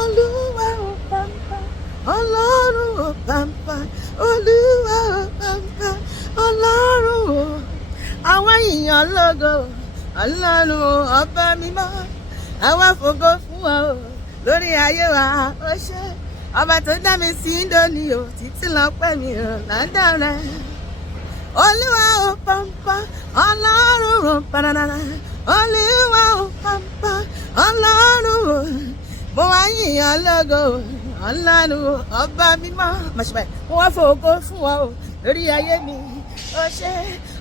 Olúwa ò pàmpá, Ọlọ́run ò pàmpá, Olúwa ò pàmpá, Ọlọ́run ò. Àwọn èèyàn lógo, Ọlọ́run ọba mímọ́, àwa fògo fún ọ lórí ayé wa, ó ṣé. Ọba tó dá mi sí Índónì o, títí lọ́pẹ́ mi ò ládàá rẹ̀. Olúwa ò pàmpá, Ọlọ́run ò pàdánà, Olúwa ò pàmpá, Ọlọ́run ò. Mo wá yìnyín lógo, Ọlọ́run ọba mímọ́, màṣíbáyé, mo wá fògo fún ọ lórí ayé mi, ó ṣé.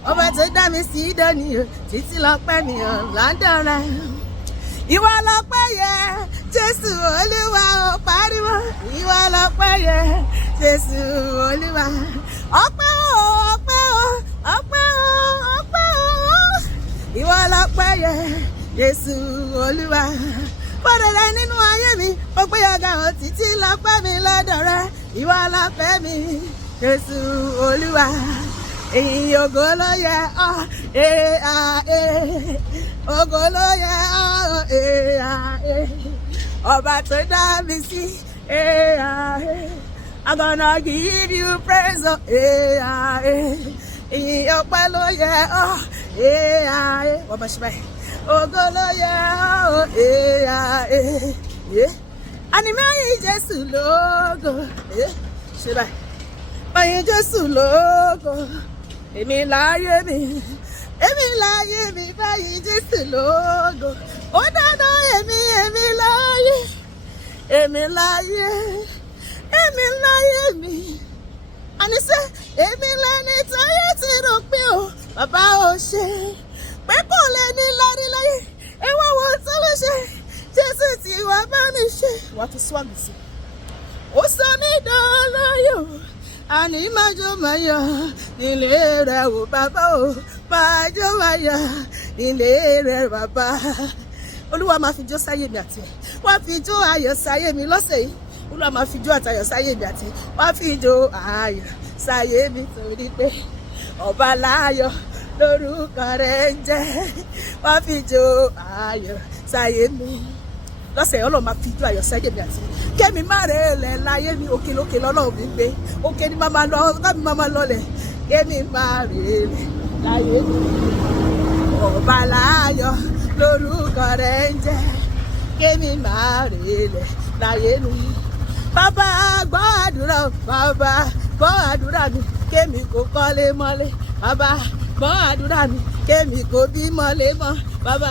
Ọba tó dá mi sí Índónì o, títí lọ́pẹ́ mi ò ládàá rẹ̀. Ìwọ lọ́pẹ́ yẹ, Jésù Olúwa ò pariwo. Ìwọ lọ́pẹ́ yẹ, Jésù Olúwa. Ọpẹ́ o, ọpẹ́ o, ọpẹ́ o, ọpẹ́ o. Ìwọ lọ́pẹ́ yẹ, Jésù Olúwa. Bọ́dọ̀ rẹ nínú ayé mi, ó gbé ọ̀gá ò títí lọ́pẹ́ mi lọ́dọ̀ rẹ. Ìwọ lọ́pẹ́ mi, Jésù Olúwa. Ìyìn ògo ló yẹ ọ́, ògo ló yẹ ọ́, ọba tó dá mi sí, I'm gonna give you praise, ìyìn ọpẹ́ ló yẹ ọ́, wọ́n bá ṣe báyìí, ògo ló yẹ ọ́, ànìmẹ́yìn Jésù lógo, ṣe báyìí, báyìí Jésù lógo. Èmi láyé mi báyìí Jésù lógo. Ó dáná èmi láyé mi. Àníṣe èmi lẹni táyé ti rò pé o, bàbá ò ṣe. Pé kò lè ní lárí láyé, ẹwà wo tó ló ṣe. Jésù tí wàá bá mi ṣe. Wàá fi swag sí. Ó sọ mí dọ́láyọ̀. Àní májò máyọ̀ nílé rẹ̀ wò bàbá o, májò máyọ̀ nílé rẹ̀ bàbá. Olúwa máa fi jó sáyé mi àti ẹ̀, wá fi jó ayọ̀ sáyé mi lọ́sẹ̀ yìí. Olúwa máa fi jó àtayọ̀ sáyé mi àti ẹ̀, wá fi jó ayọ̀ sáyé mi torí pé ọba láyọ̀ lórúkọ rẹ̀ ń jẹ́. Wá fi jó ayọ̀ sáyé mi lọ́sẹ̀ yìí. Ọlọ́run máa fi jó ayọ̀ sáyé mi àti ẹ̀. Kẹ́mi má rẹ̀ lẹ̀ láyé mi, òkè lókè lọ́lọ́run mi gbé. Òkè ni màmá lọ, kámi màmá lọlẹ̀. Kẹ́mi má rẹ̀ lẹ̀ láyé mi. Ọba láyọ̀ lórúkọ rẹ̀ ń jẹ́. Kẹ́mi má rẹ̀ lẹ̀ láyé mi. Bàbá gbọ́ àdúrà, bàbá gbọ́ àdúrà mi. Kẹ́mi kò kọ́lé mọ́lé. Bàbá gbọ́ àdúrà mi. Kẹ́mi kò bí mọ́lé mọ́. Bàbá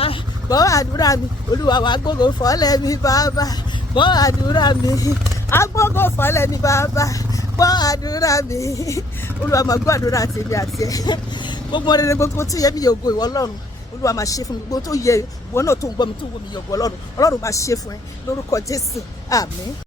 gbọ́ àdúrà mi. Olúwa wá gbógo fọ́lẹ̀ mi bàbá. Gbọ́ àdúrà mi, agbógo fọ́lẹ̀ mi bàbá. Gbọ́ àdúrà mi, Olúwa máa gbọ́ àdúrà tèmi àti ẹ̀. Gbogbo rere gbogbo tó yẹ mí yẹ ògo ìwọ Ọlọ́run. Olúwa máa ṣe fún mi, gbogbo tó yẹ ìwọ náà tó ń gbọ́ mi tó wò mí yẹ ògo Ọlọ́run. Ọlọ́run máa ṣe fún ẹ lórúkọ Jésù, àmín.